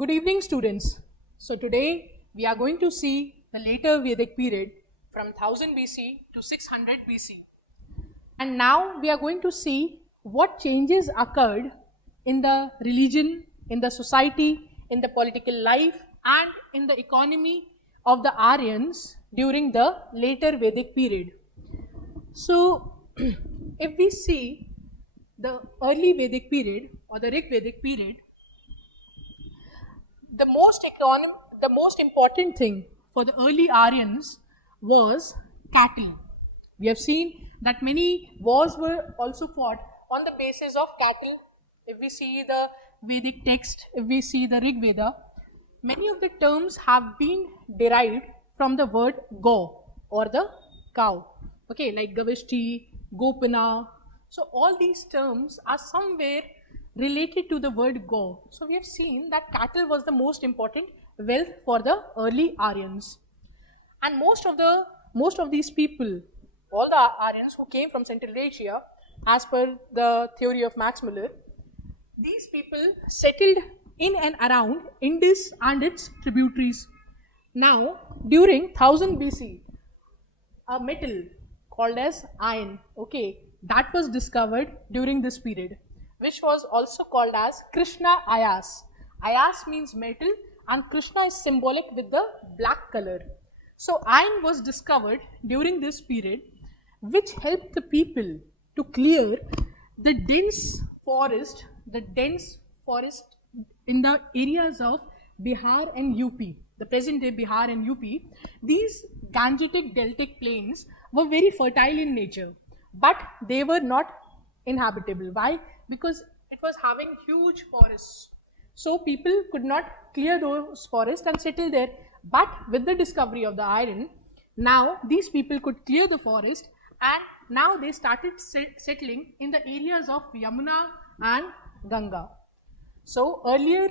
Good evening, students. So today we are going to see the later Vedic period from 1000 BC to 600 BC. And now we are going to see what changes occurred in the religion, in the society, in the political life, and in the economy of the Aryans during the later Vedic period. So, if we see the early Vedic period or the Rig Vedic period, the most important thing for the early Aryans was cattle. We have seen that many wars were also fought on the basis of cattle. If we see the Vedic text, if we see the Rig Veda, many of the terms have been derived from the word go or the cow. Okay, like Gavishti, Gopina. So all these terms are somewhere related to the word go. So we have seen that cattle was the most important wealth for the early Aryans. And most of these people, all the Aryans who came from Central Asia, as per the theory of Max Muller, these people settled in and around Indus and its tributaries. Now, during 1000 BC, a metal called as iron, okay, that was discovered during this period, which was also called as Krishna Ayas. Ayas means metal and Krishna is symbolic with the black color. So iron was discovered during this period, which helped the people to clear the dense forest in the areas of Bihar and UP, the present day Bihar and UP. These Gangetic deltic plains were very fertile in nature, but they were not inhabitable. Why? Because it was having huge forests. So people could not clear those forests and settle there. But with the discovery of the iron, now these people could clear the forest, and now they started settling in the areas of Yamuna and Ganga. So earlier,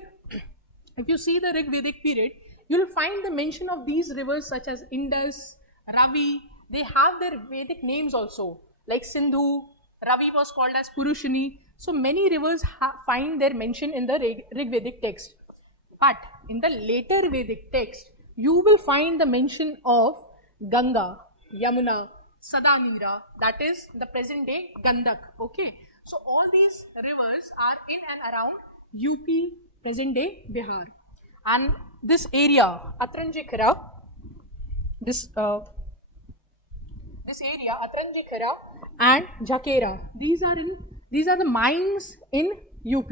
if you see the Rig Vedic period, you will find the mention of these rivers such as Indus, Ravi. They have their Vedic names also, like Sindhu. Ravi was called as Purushini. So many rivers find their mention in the Rig Vedic text. But in the later Vedic text, you will find the mention of Ganga, Yamuna, Sadamira, that is the present day Gandak. Okay. So all these rivers are in and around UP, present day Bihar. And this area, Atranjikhara, this area, Atranjikhara and Jhakera, these are the mines in UP.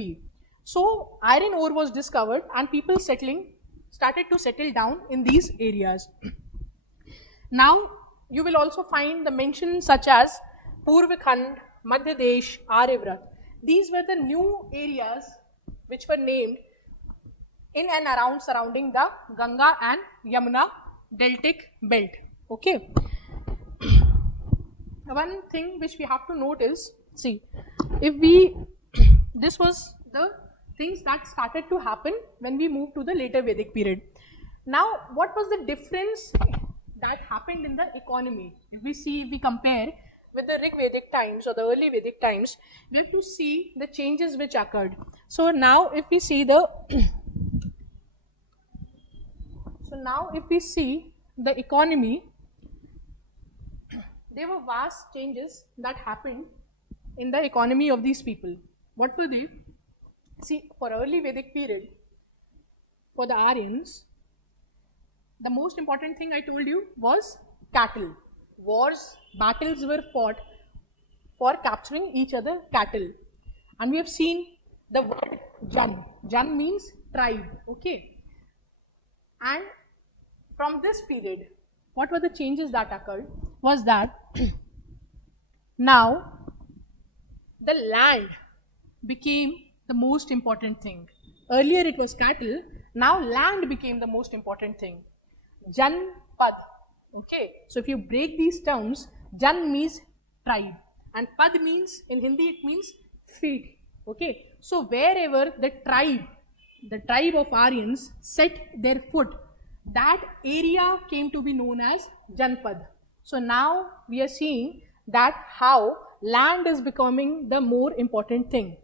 So iron ore was discovered and people started to settle down in these areas. Now you will also find the mention such as Purvakhand, Madhya Desh, Aryavrat. These were the new areas which were named in and around surrounding the Ganga and Yamuna deltic belt. Okay. One thing which we have to note is, see, this was the things that started to happen when we moved to the later Vedic period. Now, what was the difference that happened in the economy? If we compare with the Rig Vedic times or the early Vedic times, we have to see the changes which occurred. So now, if we see the economy, there were vast changes that happened in the economy of these people. What were they? See, for early Vedic period, for the Aryans, the most important thing I told you was cattle. Battles were fought for capturing each other cattle. And we have seen the word Jan. Jan means tribe, okay? And from this period, what were the changes that occurred was that now the land became the most important thing. Earlier it was cattle, now land became the most important thing. Jan Pad, okay? So if you break these terms, Jan means tribe and Pad means, in Hindi it means feet, okay? So wherever the tribe of Aryans set their foot, that area came to be known as Janpad. So now we are seeing that how land is becoming the more important thing.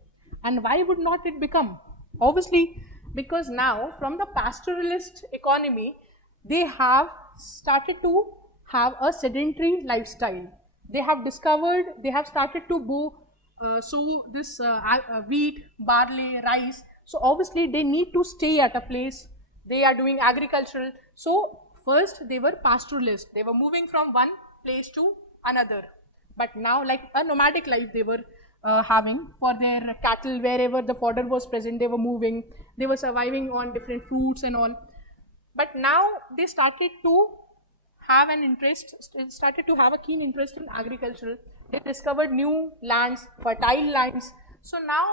And why would not it become? Obviously, Because now from the pastoralist economy, they have started to have a sedentary lifestyle. They have discovered, they have started to sow this wheat, barley, rice. So obviously they need to stay at a place. They are doing agricultural. So first they were pastoralists. They were moving from one place to another. But now, like a nomadic life they were having for their cattle. Wherever the fodder was present, they were moving. They were surviving on different fruits and all. But now they started to have an interest, started to have a keen interest in agriculture. They discovered new lands, fertile lands. So now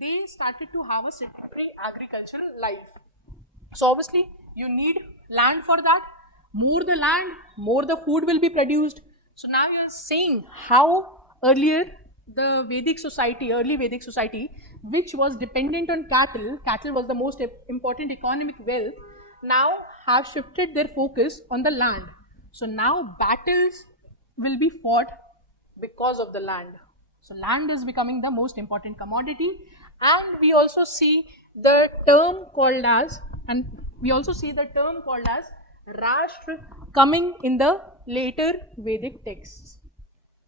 they started to have a sedentary agricultural life. So obviously you need land for that. More the land, more the food will be produced. So now you are seeing how earlier the Vedic society, early Vedic society, which was dependent on cattle, cattle was the most important economic wealth, now have shifted their focus on the land. So now battles will be fought because of the land. So land is becoming the most important commodity, and we also see the term called as, Rashtra coming in the later Vedic texts.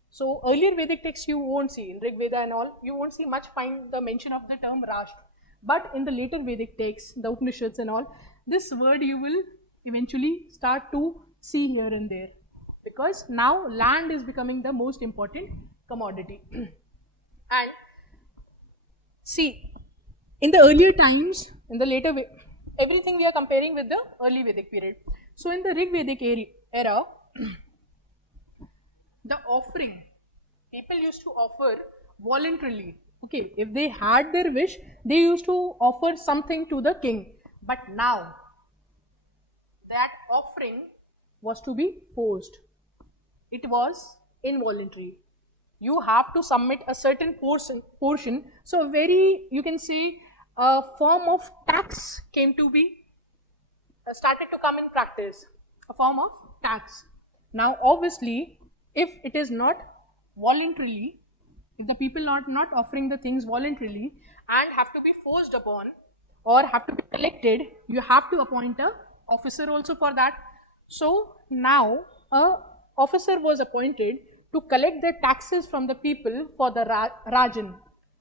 So earlier Vedic texts you won't see, in Rig Veda and all, you won't see much find the mention of the term Rashtra. But in the later Vedic texts, the Upanishads and all, this word you will eventually start to see here and there. Because now land is becoming the most important commodity. And see, in the earlier times, in the later, everything we are comparing with the early Vedic period. So in the Rig Vedic era, the offering, people used to offer voluntarily. Okay, if they had their wish, they used to offer something to the king. But now, that offering was to be forced. It was involuntary. You have to submit a certain portion. So very, you can say, a form of tax came to be, started to come in practice. A form of tax. Now obviously, if it is not voluntarily, if the people are not offering the things voluntarily and have to be forced upon or have to be collected, you have to appoint a officer also for that. So now a officer was appointed to collect the taxes from the people for the Rajan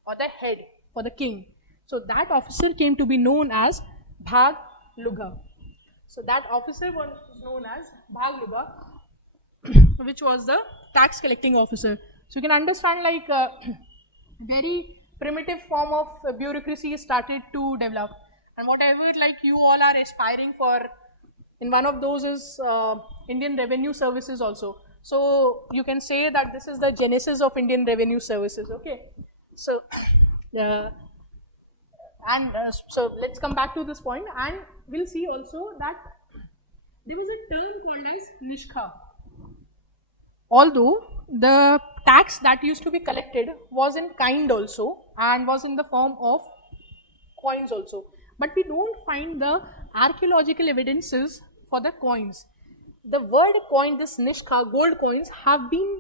or the head, for the king. So that officer came to be known as Bhag Luga. So that officer was known as Bhag Luga, which was the tax collecting officer. So you can understand, like, very primitive form of bureaucracy started to develop, and whatever like you all are aspiring for, in one of those is Indian Revenue Services also. So you can say that this is the genesis of Indian Revenue Services. Okay, so so let's come back to this point, and we'll see also that there was a term called as Nishka. Although the tax that used to be collected was in kind also and was in the form of coins also, but we don't find the archaeological evidences for the coins. The word coin, this Nishka, gold coins, have been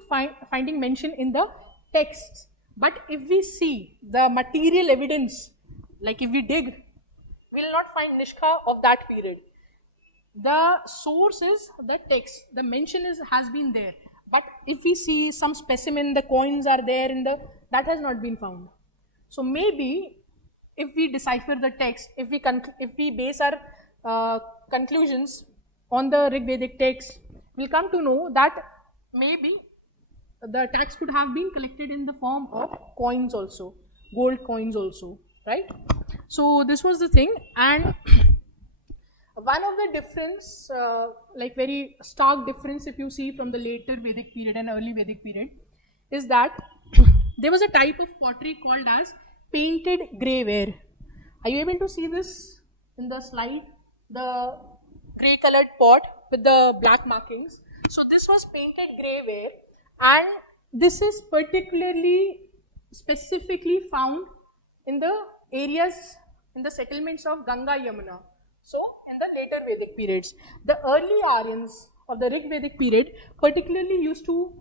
finding mention in the texts, but if we see the material evidence, like if we dig, we will not find Nishka of that period. The source is the text, the mention has been there. But if we see some specimen, the coins are there that has not been found. So maybe if we decipher the text, if we base our conclusions on the Rig Vedic text, we'll come to know that maybe the tax could have been collected in the form of coins also, gold coins also, right? So this was the thing, and one of the difference, like very stark difference if you see from the later Vedic period and early Vedic period, is that there was a type of pottery called as painted grey ware. Are you able to see this in the slide? The grey colored pot with the black markings. So this was painted grey ware, and this is particularly specifically found in the areas, in the settlements of Ganga Yamuna. So in the later Vedic periods, the early Aryans of the Rig Vedic period particularly used to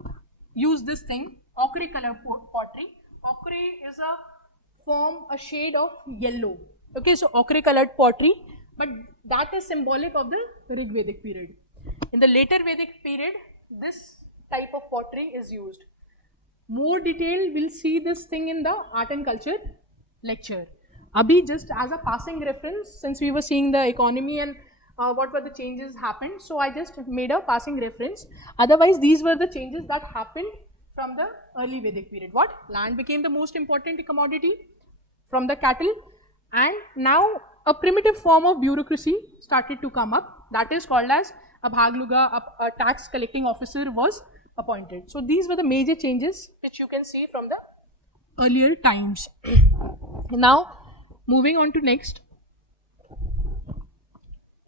use this thing, ochre color pottery. Ochre is a shade of yellow. Okay, so ochre colored pottery, but that is symbolic of the Rig Vedic period. In the later Vedic period, this type of pottery is used. More detail, we'll see this thing in the art and culture lecture. Abhi, just as a passing reference, since we were seeing the economy and what were the changes happened, so I just made a passing reference. Otherwise, these were the changes that happened from the early Vedic period. What? Land became the most important commodity from the cattle, and now a primitive form of bureaucracy started to come up, that is called as a bhagluga, a tax collecting officer was appointed. So these were the major changes which you can see from the earlier times. Now moving on to next,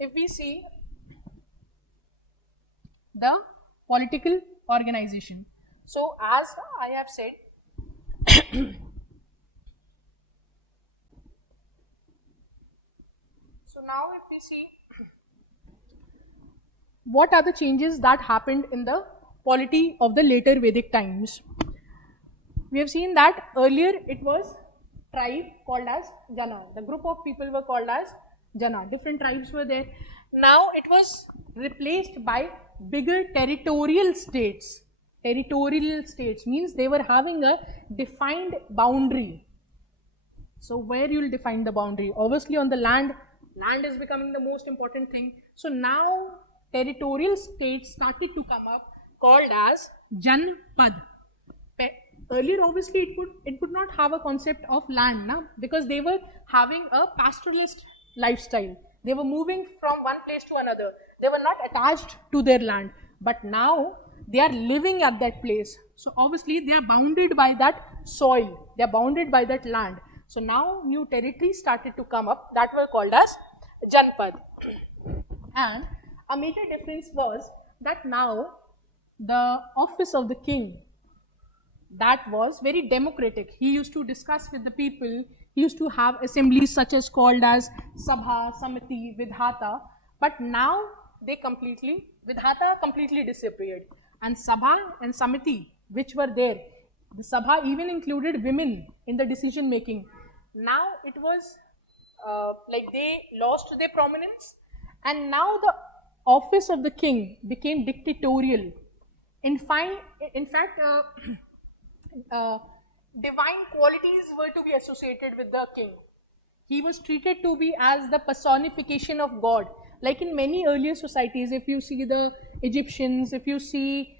if we see the political organization. So as I have said, so now if we see what are the changes that happened in the polity of the later Vedic times. We have seen that earlier it was tribe called as Jana. The group of people were called as Jana. Different tribes were there. Now it was replaced by bigger territorial states. Territorial states means they were having a defined boundary. So where you will define the boundary? Obviously on the land. Land is becoming the most important thing. So now territorial states started to come up called as Janpad. Earlier obviously it would not have a concept of land, na? Because they were having a pastoralist lifestyle. They were moving from one place to another. They were not attached to their land. But now they are living at that place. So obviously they are bounded by that soil. They are bounded by that land. So now new territories started to come up that were called as Janpad. And a major difference was that now the office of the king, that was very democratic. He used to discuss with the people. He used to have assemblies such as called as Sabha, Samiti, Vidhata. But now Vidhata completely disappeared. And Sabha and Samiti, which were there, the Sabha even included women in the decision making. Now it was like they lost their prominence, and now the office of the king became dictatorial. In fact, divine qualities were to be associated with the king. He was treated to be as the personification of God. Like in many earlier societies, if you see the Egyptians, if you see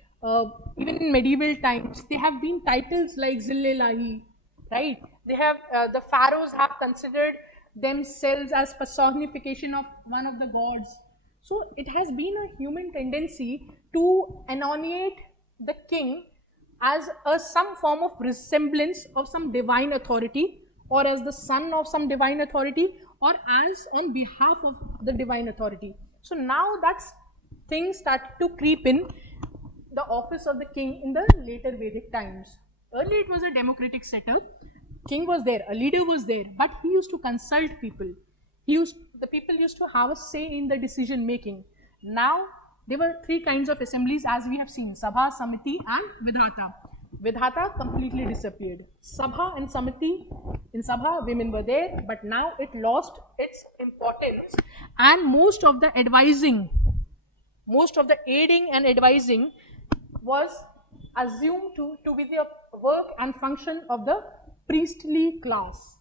even in medieval times, they have been titles like Zil-e-Lahi, right? They have the pharaohs have considered themselves as personification of one of the gods. So it has been a human tendency to annihilate the king as some form of resemblance of some divine authority, or as the son of some divine authority, or as on behalf of the divine authority. So now that's things started to creep in the office of the king in the later Vedic times. Earlier it was a democratic setup. King was there, a leader was there, but he used to consult people. The people used to have a say in the decision making. Now there were three kinds of assemblies as we have seen: Sabha, Samiti and Vidhata. Vidhata completely disappeared. Sabha and Samiti, in Sabha women were there, but now it lost its importance, and most of the aiding and advising was assumed to be the work and function of the priestly class.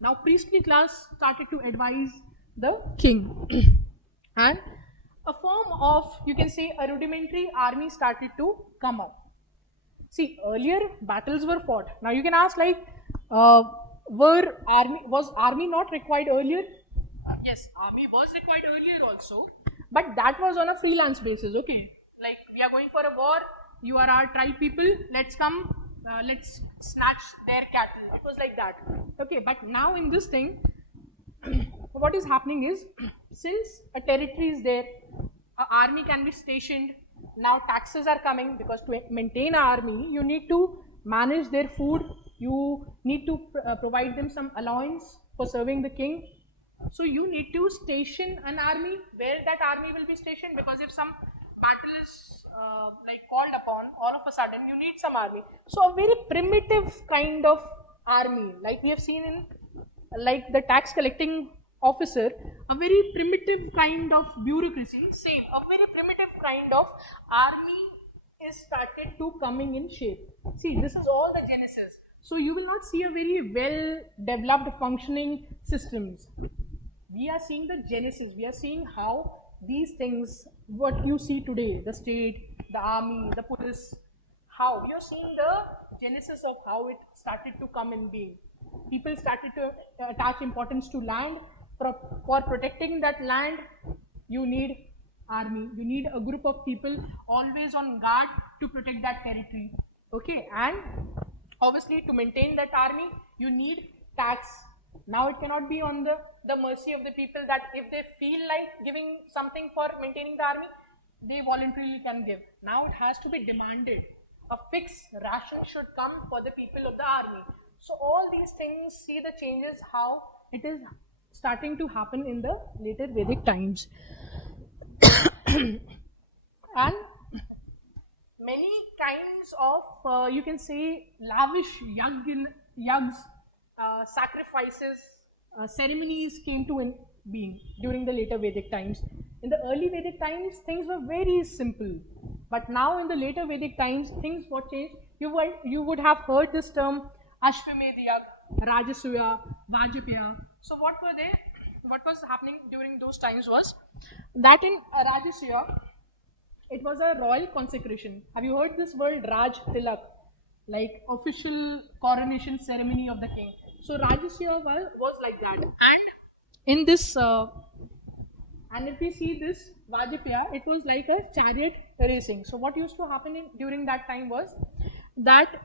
Now priestly class started to advise the king and a form of, you can say, a rudimentary army started to come up. See, earlier battles were fought. Now you can ask, like, was army not required earlier? Yes, army was required earlier also, but that was on a freelance basis. Okay, like we are going for a war, you are our tribe people, let's come, let's snatch their cattle. It was like that. Okay, but now in this thing, what is happening is, since a territory is there, an army can be stationed. Now taxes are coming, because to maintain an army, you need to manage their food, you need to provide them some allowance for serving the king. So you need to station an army. Where that army will be stationed, because if some battle is like called upon, all of a sudden you need some army. So a very primitive kind of army, like we have seen in like the tax collecting officer, a very primitive kind of bureaucracy, same, a very primitive kind of army is started to coming in shape. See, this is all the genesis. So you will not see a very well developed functioning systems. We are seeing the genesis. We are seeing how these things, what you see today, the state, the army, the police, how you're seeing the genesis of how it started to come in being. People started to attach importance to land. For protecting that land, you need army. You need a group of people always on guard to protect that territory. Okay, and obviously to maintain that army, you need tax. Now it cannot be on the mercy of the people that if they feel like giving something for maintaining the army, they voluntarily can give. Now it has to be demanded. A fixed ration should come for the people of the army. So all these things, see the changes, how it is starting to happen in the later Vedic times. And many kinds of, you can say, lavish yags, sacrifices, ceremonies came to being during the later Vedic times. In the early Vedic times, things were very simple. But now in the later Vedic times, things were changed. You would have heard this term Ashwamedh Yag, Rajasuya, Vajpaya. So what were they? What was happening during those times was that in Rajasuya, it was a royal consecration. Have you heard this word Raj Tilak? Like official coronation ceremony of the king. So Rajasuya was like that. And in this, and if we see this Vajpaya, it was like a chariot racing. So what used to happen during that time was that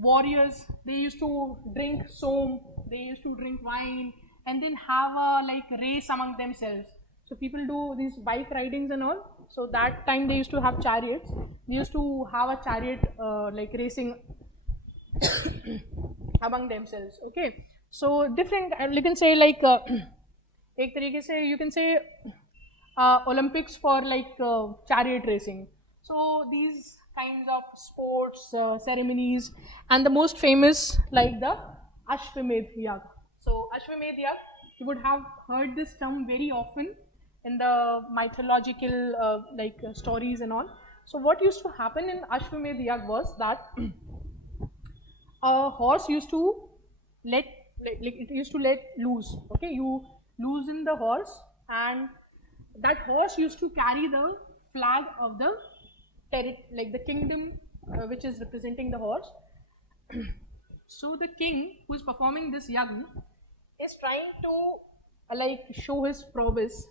warriors, they used to drink som, they used to drink wine, and then have a like race among themselves. So people do these bike ridings and all. So that time they used to have chariots. They used to have a chariot like racing among themselves. Okay. So different. You can say like एक तरीके से you can say Olympics for like chariot racing. So these kinds of sports ceremonies, and the most famous like the Ashwamedh Yag. So Ashwamedh Yag, you would have heard this term very often in the mythological stories and all. So what used to happen in Ashwamedh Yag was that a horse used to let it used to let loose. Okay, you loosen the horse, and that horse used to carry the flag of the like the kingdom which is representing the horse. So the king who is performing this yagna is trying to like show his prowess,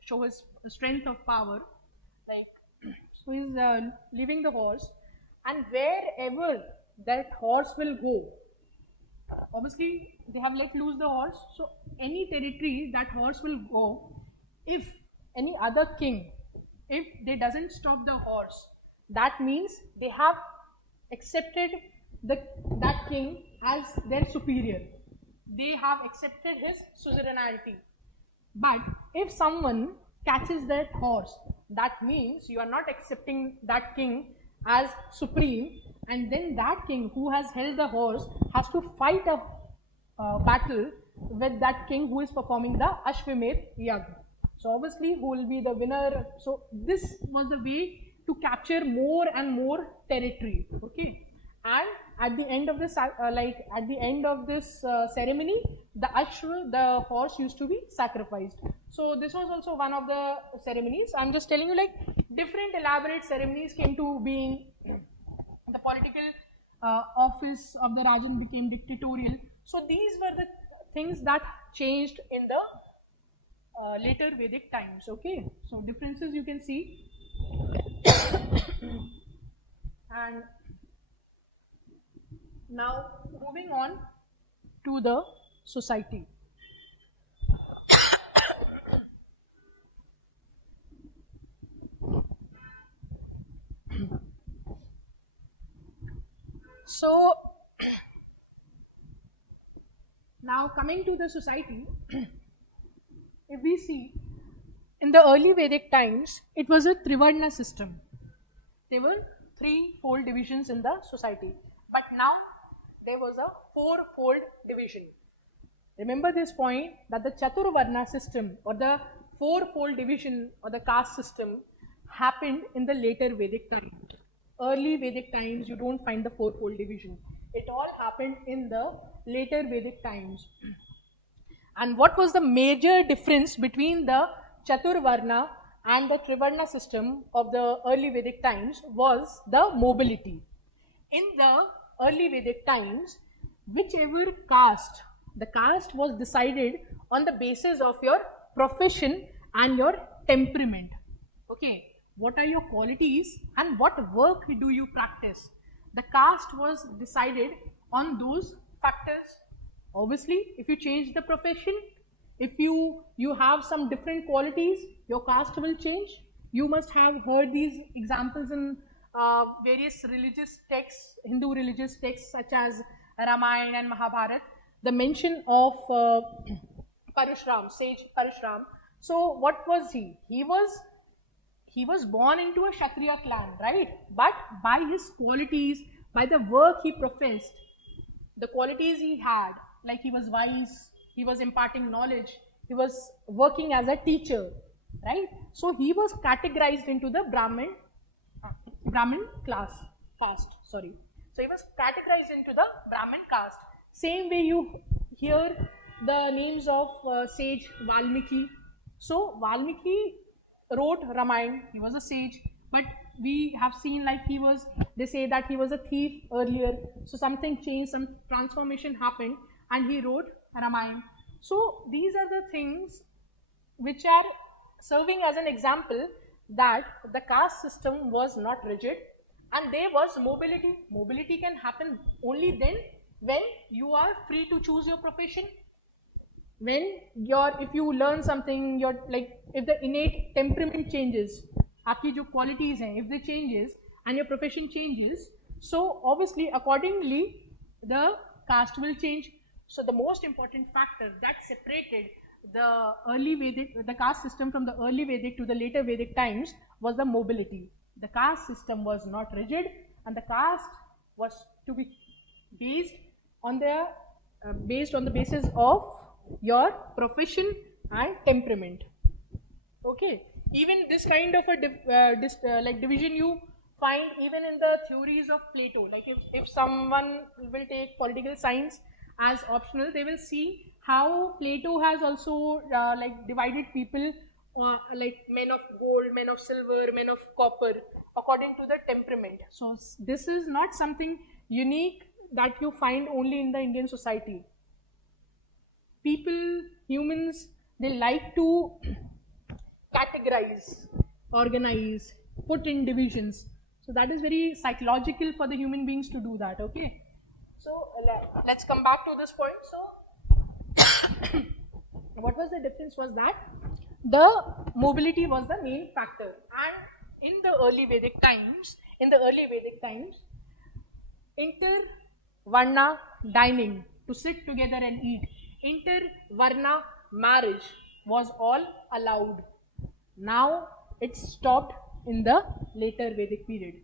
show his strength of power. Like so he's leaving the horse, and wherever that horse will go, obviously they have let loose the horse. So any territory that horse will go, if any other king, if they doesn't stop the horse, that means they have accepted that king as their superior. They have accepted his suzerainty. But if someone catches that horse, that means you are not accepting that king as supreme, and then that king who has held the horse has to fight a battle with that king who is performing the Ashwamedh Yagna. So obviously who will be the winner. So this was the way to capture more and more territory. Okay, and at the end of this ceremony, the Ashwa, the horse, used to be sacrificed. So this was also one of the ceremonies. I'm just telling you, like, different elaborate ceremonies came to being. The political office of the Rajan became dictatorial. So these were the things that changed in the later Vedic times. Okay, so differences you can see. And now moving on to the society. So now coming to the society, if we see in the early Vedic times, it was a Trivarna system. There were three-fold divisions in the society, but now there was a four-fold division. Remember this point that the Chaturvarna system or the fourfold division or the caste system happened in the later Vedic times. Early Vedic times, you don't find the fourfold division. It all happened in the later Vedic times. And what was the major difference between the Chaturvarna and the Trivarna system of the early Vedic times was the mobility. In the early Vedic times, whichever caste, the caste was decided on the basis of your profession and your temperament. Okay, what are your qualities and what work do you practice? The caste was decided on those factors. Obviously, if you change the profession, if you have some different qualities, your caste will change. You must have heard these examples in various religious texts, Hindu religious texts such as Ramayana and Mahabharata. The mention of Parashuram, sage Parashuram. So what was he? He was born into a Kshatriya clan, right? But by his qualities, by the work he professed, the qualities he had, like he was wise, he was imparting knowledge, he was working as a teacher, right? So he was categorized into the Brahmin caste, sorry. So he was categorized into the Brahmin caste. Same way you hear the names of sage Valmiki. So Valmiki wrote Ramayana, he was a sage, but we have seen like they say that he was a thief earlier, so something changed, some transformation happened and he wrote Ramayana. So these are the things which are serving as an example that the caste system was not rigid and there was mobility. Mobility can happen only then when you are free to choose your profession. When if you learn something, if the innate temperament changes, आपकी जो qualities हैं, if they changes and your profession changes, so obviously accordingly the caste will change. So the most important factor that separated the caste system from the early Vedic to the later Vedic times was the mobility. The caste system was not rigid and the caste was to be based on the basis of your profession and temperament. Okay, even this kind of a division you find even in the theories of Plato. Like if someone will take political science as optional, they will see how Plato has also divided people like men of gold, men of silver, men of copper according to the temperament. So this is not something unique that you find only in the Indian society. Humans, they like to categorize, organize, put in divisions. So that is very psychological for the human beings to do that, okay? So let's come back to this point. So what was the difference was that the mobility was the main factor. And in the early Vedic times, inter-varna dining, to sit together and eat, inter-varna marriage was all allowed. Now it's stopped in the later Vedic period.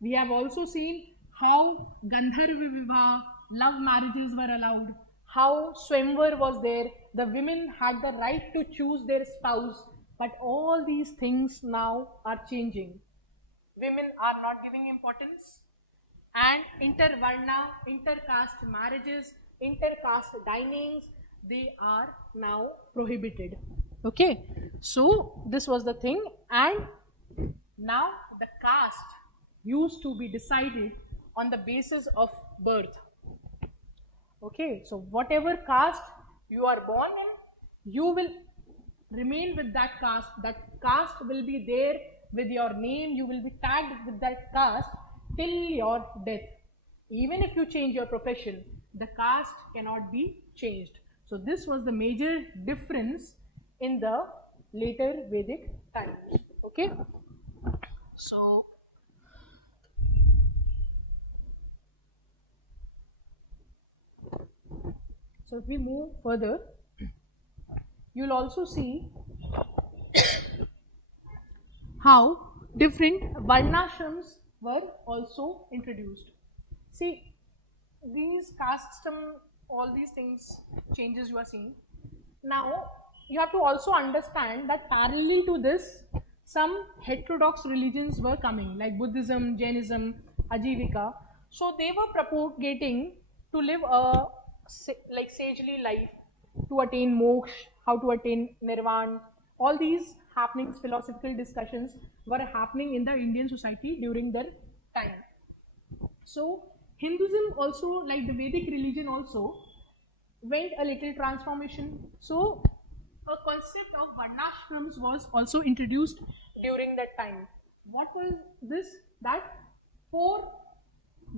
We have also seen how Gandharva Vivah, love marriages were allowed, how Swayamvar was there, the women had the right to choose their spouse, but all these things now are changing. Women are not giving importance, and inter-varna, inter-caste marriages, inter-caste dinings, they are now prohibited. Okay, so this was the thing, and now the caste used to be decided on the basis of birth. Okay, so whatever caste you are born in, you will remain with that caste. That caste will be there with your name, you will be tagged with that caste till your death. Even if you change your profession, the caste cannot be changed. So this was the major difference in the later Vedic times. Okay, so if we move further, you'll also see how different varnashrams were also introduced. See, these caste system all these things, changes you are seeing. Now, you have to also understand that parallel to this, some heterodox religions were coming, like Buddhism, Jainism, Ajivika. So they were propagating to live a like sagely life, to attain moksha, how to attain nirvana. All these happenings, philosophical discussions were happening in the Indian society during their time. So Hinduism also, like the Vedic religion also, went a little transformation. So a concept of varnashrams was also introduced during that time. What was this? That four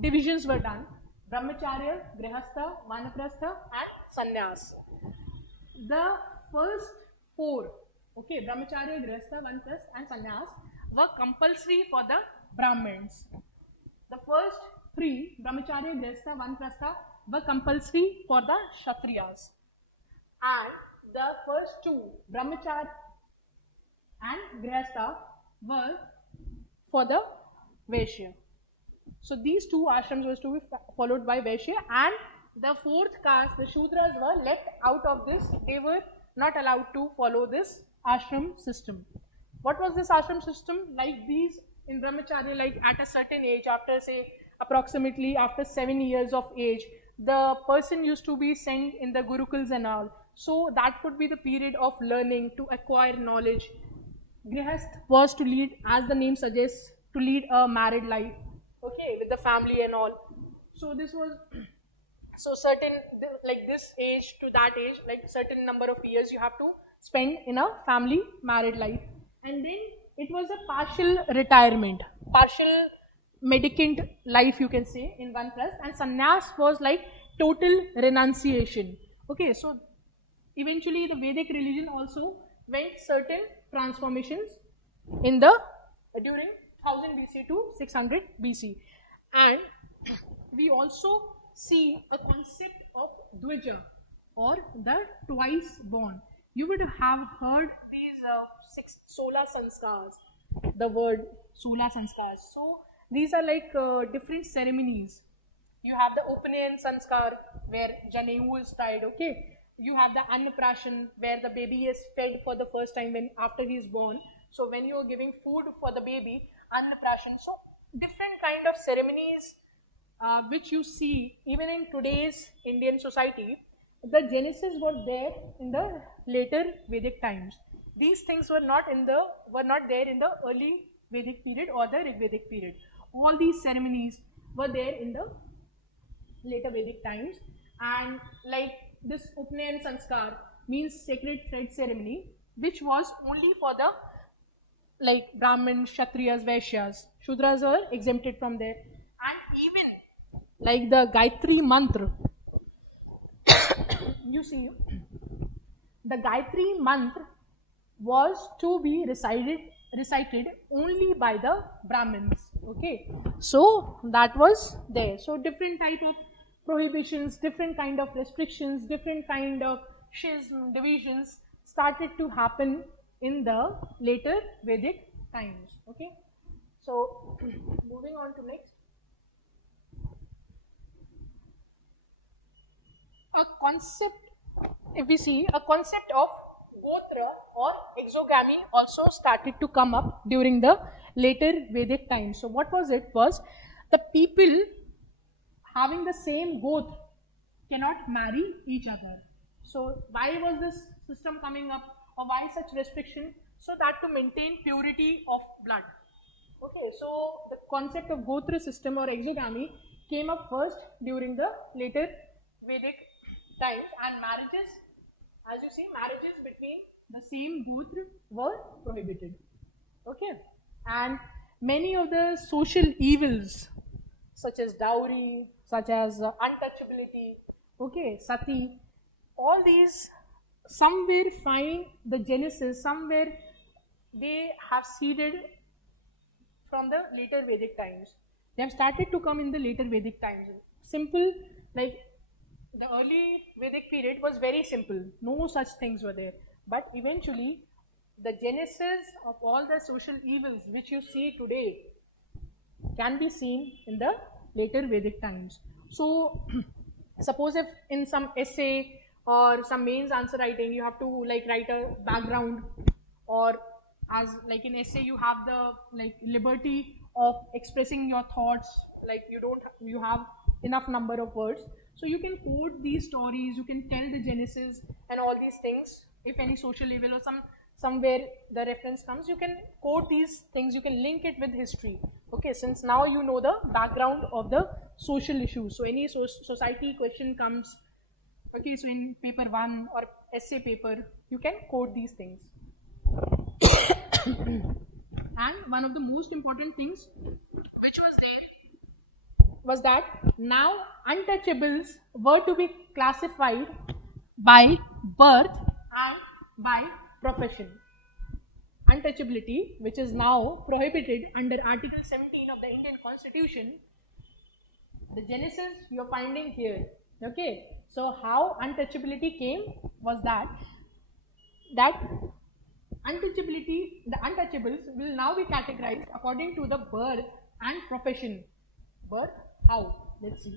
divisions were done: brahmacharya, grihastha, vanaprastha, and sannyas. The first four, okay, brahmacharya, grihastha, vanaprastha, and sannyas, were compulsory for the Brahmins. The first three, brahmacharya, grihastha, vanaprastha, were compulsory for the Kshatriyas. And the first two, brahmacharya and grihastha, were for the Vaishya. So these two ashrams were to be followed by Vaishya, and the fourth caste, the Shudras, were left out of this. They were not allowed to follow this ashram system. What was this ashram system? Like these in brahmacharya, like at a certain age, after say approximately after 7 years of age, the person used to be sent in the gurukuls and all. So that would be the period of learning, to acquire knowledge. Grihast was to lead, as the name suggests, to lead a married life, okay, with the family and all. So this was, so certain, like this age to that age, like certain number of years you have to spend in a family married life. And then it was a partial retirement, partial mendicant life, you can say, in one plus. And sannyas was like total renunciation. Okay, so eventually the Vedic religion also went certain transformations in the during 1000 BC to 600 BC. And we also see a concept of Dvija, or the twice born. You would have heard these Sola Sanskars, the word Sola Sanskars. So these are like different ceremonies. You have the Upaneyan Sanskar, where Janeyu is tied, okay. You have the Annaprashan, where the baby is fed for the first time when after he is born. So when you are giving food for the baby, Annaprashan. So different kind of ceremonies which you see even in today's Indian society. The genesis were there in the later Vedic times. These things were not there in the early Vedic period or the Rigvedic period. All these ceremonies were there in the later Vedic times. And like this Upnayan Sanskar means sacred thread ceremony, which was only for the like Brahmins, Kshatriyas, Vaishyas. Shudras were exempted from there. And even like the Gayatri mantra, you see, the Gayatri mantra was to be recited only by the Brahmins. Okay, so that was there. So different type of prohibitions, different kind of restrictions, different kind of schism, divisions started to happen in the later Vedic times. Okay, so moving on to next. A concept, if we see, a concept of gotra or exogamy also started to come up during the later Vedic times. So what was it? Was the people having the same gotra cannot marry each other. So why was this system coming up, or why such restriction? So that to maintain purity of blood. Okay, so the concept of gotra system or exogamy came up first during the later Vedic times, and marriages, as you see, marriages between the same gotra were prohibited. Okay, and many of the social evils, such as dowry, such as untouchability, okay, sati, all these somewhere find the genesis, somewhere they have seeded from the later Vedic times. They have started to come in the later Vedic times. Simple, like the early Vedic period was very simple. No such things were there. But eventually, the genesis of all the social evils which you see today can be seen in the later Vedic times. So, Suppose if in some essay or some mains answer writing, you have to like write a background, or as like in essay you have the like liberty of expressing your thoughts, like you have enough number of words, so you can quote these stories, you can tell the genesis and all these things. If any social evil or somewhere the reference comes, you can quote these things, you can link it with history. Okay, since now you know the background of the social issues, so any society question comes, okay, so in paper 1 or essay paper you can quote these things. And one of the most important things which was there was that now untouchables were to be classified by birth and by profession. Untouchability, which is now prohibited under Article 17 of the Indian Constitution, the genesis you're finding here. Okay, so how untouchability came was that untouchability, the untouchables will now be categorized according to the birth and profession. Birth, how? Let's see.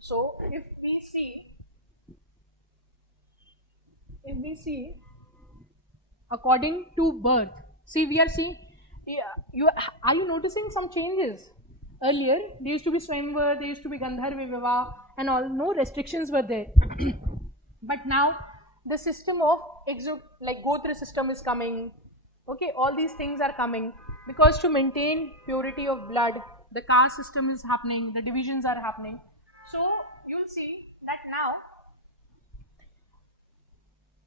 So if we see according to birth, see, we are seeing, are you noticing some changes? Earlier there used to be Swayamvar, there used to be Gandharva Vivah and all, no restrictions were there. But now the system of like Gotra system is coming. Okay, all these things are coming because to maintain purity of blood, the caste system is happening, the divisions are happening. So you'll see that now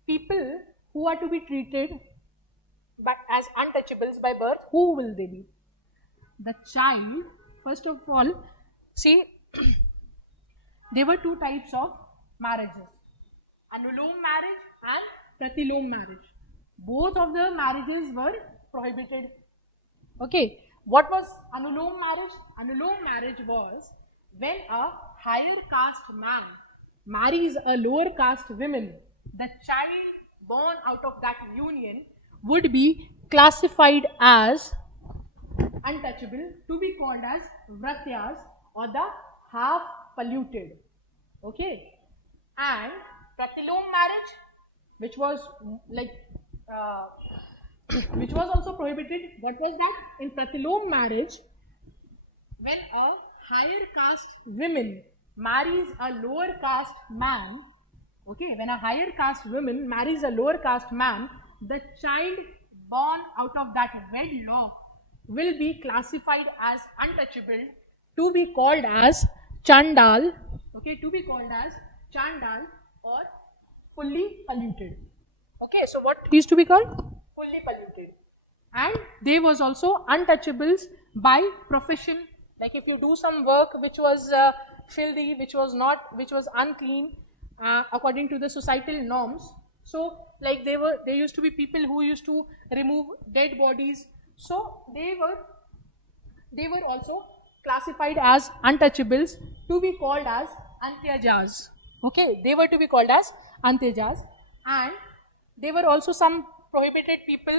people who are to be treated as untouchables by birth, who will they be? The child, first of all, see, there were two types of marriages, Anulom marriage and Pratilom marriage. Both of the marriages were prohibited. Okay, what was Anulom marriage? Anulom marriage was when a higher caste man marries a lower caste woman, the child born out of that union would be classified as untouchable, to be called as Vratyas or the half polluted. Okay, and Pratilom marriage, which was like which was also prohibited. What was that? In Pratilom marriage, when a higher caste woman marries a lower caste man, okay, when a higher caste woman marries a lower caste man, the child born out of that wedlock will be classified as untouchable, to be called as Chandal, okay, to be called as Chandal or fully polluted. Okay, so what used to be called? Fully polluted. And they was also untouchables by profession. Like if you do some work which was filthy, which was unclean according to the societal norms. So like there used to be people who used to remove dead bodies. So they were also classified as untouchables, to be called as Antyajas. Okay, they were to be called as Antyajas. And there were also some prohibited people,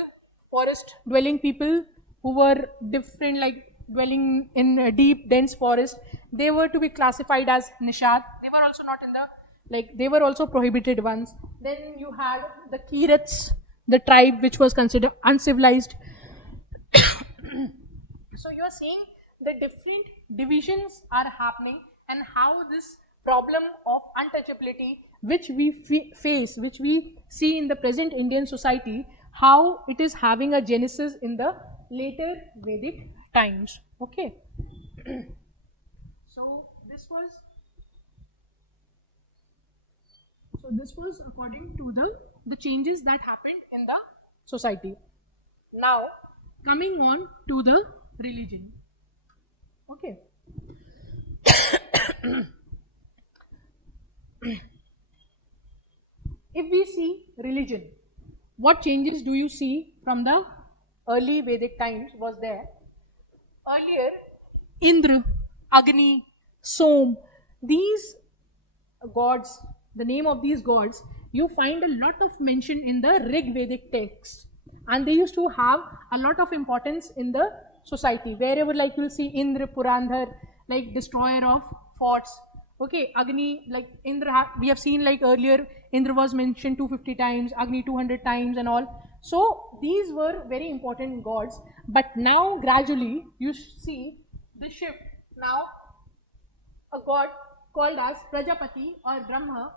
forest dwelling people who were different, like dwelling in a deep dense forest. They were to be classified as Nishad. They were also not in the, like, they were also prohibited ones. Then you had the Kirats, the tribe which was considered uncivilized. So you are seeing the different divisions are happening, and how this problem of untouchability which we face, which we see in the present Indian society, how it is having a genesis in the later Vedic times. Okay. So this was according to the changes that happened in the society. Now coming on to the religion. Okay. If we see religion, what changes do you see from the early Vedic times was there? Earlier, Indra, Agni, Som, these gods, the name of these gods, you find a lot of mention in the Rig Vedic text, and they used to have a lot of importance in the society. Wherever, like, you'll see Indra, Purandhar, like destroyer of forts, Okay, Agni, like Indra, we have seen like earlier, Indra was mentioned 250 times, Agni 200 times and all. So these were very important gods. But now gradually you see the shift. Now a god called as Prajapati or Brahma,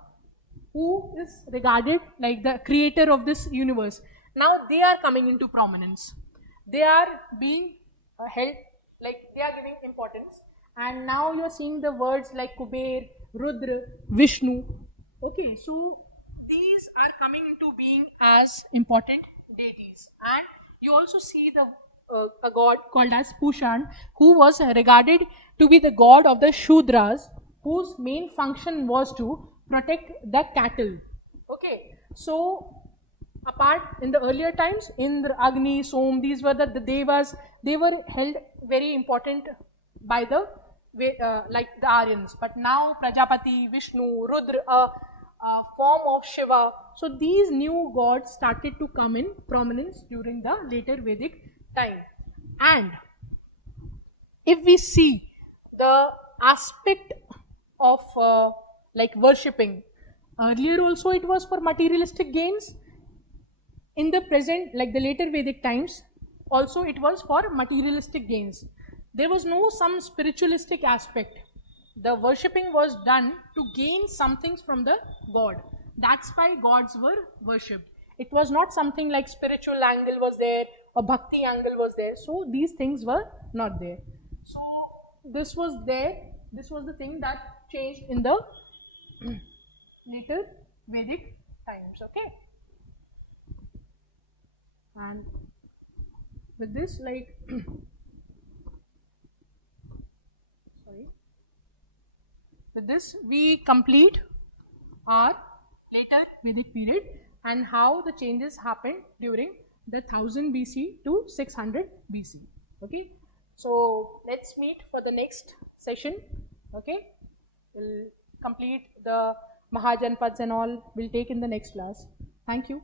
who is regarded like the creator of this universe. Now they are coming into prominence. They are being held, like they are giving importance. And now you are seeing the words like Kuber, Rudra, Vishnu. Okay, so these are coming into being as important deities. And you also see the a god called as Pushan, who was regarded to be the god of the Shudras, whose main function was to protect the cattle. Okay, so apart in the earlier times, Indra, Agni, Som, these were the devas. They were held very important by the like the Aryans. But now Prajapati, Vishnu, Rudra, a form of Shiva. So these new gods started to come in prominence during the later Vedic time. And if we see the aspect of like worshipping, earlier also it was for materialistic gains. In the present, like the later Vedic times, also it was for materialistic gains. There was no some spiritualistic aspect. The worshipping was done to gain something from the god. That's why gods were worshipped. It was not something like spiritual angle was there or bhakti angle was there. So these things were not there. So this was there. This was the thing that changed in the later Vedic times. Okay. And with this, like sorry, with this we complete our later Vedic period and how the changes happened during the 1000 BC to 600 BC. Okay, so let's meet for the next session. Okay, we'll complete the Mahajanpads and all we'll take in the next class. Thank you.